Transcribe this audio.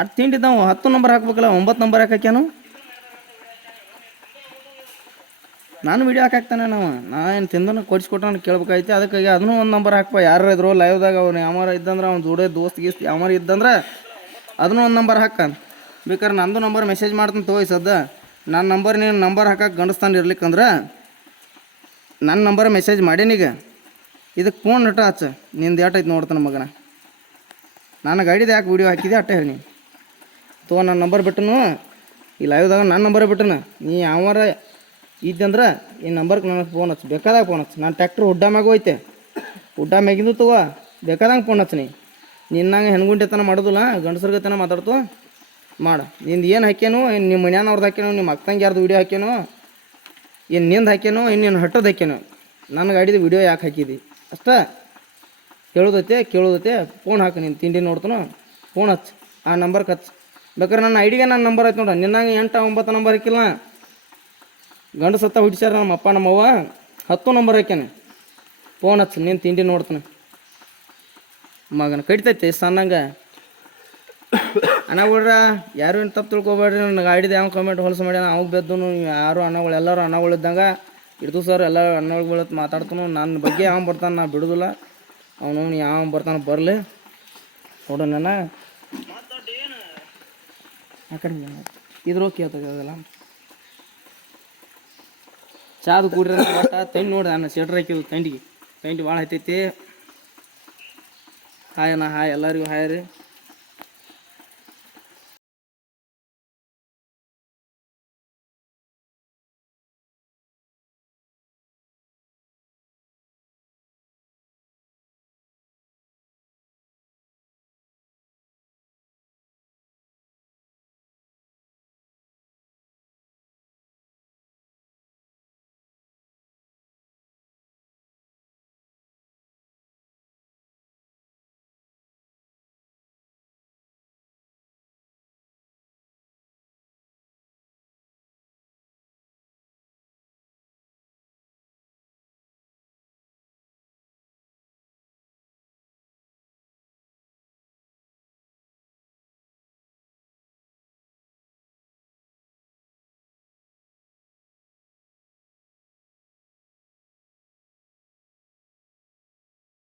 At ತಿಂಡಿದ್ದಾವ ಹತ್ತು number ಹಾಕ್ಬೇಕಲ್ಲ, ಒಂಬತ್ತು number ಹಾಕ್ಯಾನು ನಾನು ವಿಡಿಯೋ ಹಾಕಾಕ್ತಾನೆ ನಾವು. ನಾ ಏನು ಕೊಡಿಸ್ಕೊಟ್ಟು ಅವ್ನು ಕೇಳ್ಬೇಕಾಯ್ತು. ಅದಕ್ಕಾಗಿ ಅದನ್ನೂ ಒಂದು ನಂಬರ್ ಹಾಕ್ಪ. ಯಾರು ಇದ್ರು ಲೈವ್ದಾಗ ಅವ್ನು ಯಾವಾರ ಇದ್ದಂದ್ರೆ, ಅವ್ನು ಜೋಡೆ ದೋಸ್ತ್, ಗೀಸ್ತ್ ಯಾವಾರ ಇದ್ದಂದ್ರೆ ಅದನ್ನೂ ಒಂದು ನಂಬರ್ ಹಾಕ. ಬೇಕಾದ್ರೆ ನಂದು ನಂಬರ್ ಮೆಸೇಜ್ ಮಾಡ್ತಾನೆ ತಗೋಯ್ ಸದ್ದ. ನನ್ನ ನಂಬರ್ ನೀನು ನಂಬರ್ ಹಾಕಕ್ಕೆ ಗಂಡಸ್ತಾನೆ ಇರ್ಲಿಕ್ಕಂದ್ರೆ ನನ್ನ ನಂಬರ್ ಮೆಸೇಜ್ ಮಾಡೀನೀಗ ಇದಕ್ಕೆ ಫೋನ್ ನಟ ಹಚ್ಚ. ನಿಂದು ಏಟೈತೆ ನೋಡ್ತಾನೆ ಮಗನ. ನಾನು ಗಾಡಿದ ಯಾಕೆ ವಿಡಿಯೋ ಹಾಕಿದೆ ಅಟ್ಟೆ ಹೇಳಿ ತಗೋ ನನ್ನ ನಂಬರ್ ಬಿಟ್ಟನು. ಈ ಲೈವ್ದಾಗ ನನ್ನ ನಂಬರ್ ಬಿಟ್ಟನು. ನೀ ಯಾವಾರ ಇದ್ದಂದ್ರೆ ಈ ನಂಬರ್ಗೆ ನನಗೆ ಫೋನ್ ಹಚ್ಚು. ಬೇಕಾದಾಗ ಫೋನ್ ಹಚ್ಚು. ನಾನು ಟ್ಯಾಕ್ಟ್ರ್ ಹುಡ್ಡ ಮ್ಯಾಗ ಹೋಯ್ತೆ. ಮ್ಯಾಗಿಂದು ತಗೋ. ಬೇಕಾದಂಗೆ ಫೋನ್ ಹಚ್ಚಿ ನೀ. ನಿನ್ನಂಗೆ ಹೆಣ್ಗುಂಟೆತನ ಮಾಡೋದಿಲ್ಲ, ಗಂಡಸರ್ಗತನ ಮಾತಾಡ್ತು. ಮಾಡು. ನಿಂದು ಏನು ಹಾಕ್ಯಾನು, ಏನು ನಿಮ್ಮ ಮನ್ಯಾನವ್ರದ್ದು ಹಾಕ್ಯನು ನಿಮ್ಮ ಅಕ್ಕಂಗೆ ಯಾರ್ದು ವಿಡಿಯೋ ಹಾಕ್ಯಾನು, ಏನು ನಿಂದು ಹಾಕ್ಯಾನು ಇನ್ನು ನೀನು ಹಟ್ಟೋದು ಹಾಕ್ಯಾನು ನನ್ನ ಗಾಡಿದು ವಿಡಿಯೋ ಯಾಕೆ ಹಾಕಿದಿ? ಅಷ್ಟ. ಕೇಳೋದೈತೆ ಕೇಳೋದೈತೆ. ಫೋನ್ ಹಾಕು, ನೀನು ತಿಂಡಿ ನೋಡ್ತಾನು. ಫೋನ್ ಹಚ್ಚು. ಆ ನಂಬರ್ಗೆ ಹಚ್ಚು. ಬೇಕಾದ್ರೆ ನನ್ನ ಐಡಿಗೆ ನನ್ನ ನಂಬರ್ ಐತೆ ನೋಡ್ರಿ ನಿನ್ನಾಗ ಎಂಟು ಒಂಬತ್ತು ನಂಬರ್ ಹಾಕಿಲ್ಲ ಗಂಡು ಸತ್ತ ಹುಡ್ಸ್ಯಾರ ನಮ್ಮ ಅಪ್ಪ ನಮ್ಮವ್ವ ಹತ್ತು ನಂಬರ್ ಹಾಕ್ಯಾನೆ ಫೋನ್ ಹಚ್ಚು, ನೀನು ತಿಂಡಿ ನೋಡ್ತಾನೆ. ಮಗನ ಕಡಿತೈತೆ, ಸಣ್ಣಂಗೆ. ಅಣ್ಣಗಳ್ರ ಯಾರು ಏನು ತಪ್ಪು ತಿಳ್ಕೊಬೇಡ್ರಿ ನನ್ನ ಗಾಡಿದ ಯಾವ ಕಮೆಂಟ್ ಹೊಲಸು ಮಾಡ್ಯಾನ ಅವಾಗ ಬೆದ್ದು ಯಾರು ಅಣ್ಣಗಳು, ಎಲ್ಲರೂ ಅಣ್ಣಗಳು ಇದ್ದಂಗೆ. ಇರ್ತು ಸರ್ ಎಲ್ಲ ಅನ್ನಗಳು ಮಾತಾಡ್ತಾನು. ನನ್ನ ಬಗ್ಗೆ ಯಾವ ಬರ್ತಾನೆ ನಾ ಬಿಡೋದಿಲ್ಲ. ಅವನು ಯಾವ ಬರ್ತಾನೆ ಬರಲಿ. ನೋಡೋಣ ಆ ಕಡೆ ಇದ್ರೋ ಕೇಳ್ತಾಗಲ್ಲ ಚಾದು ಕೂಡ್ರಿ ಒಟ್ಟ ತಂಡಿ ನೋಡಿ ನಾನು ಶೆಟ್ರ್ ಹಾಕಿದ್ದು ತಂಡಿಗೆ. ತಂಡಿ ಭಾಳ ಹತ್ತೈತಿ. ಹಾಯ್ ಅಣ್ಣ, ಹಾಯ್ ಎಲ್ಲರಿಗೂ ಹಾಯ್ ರೀ.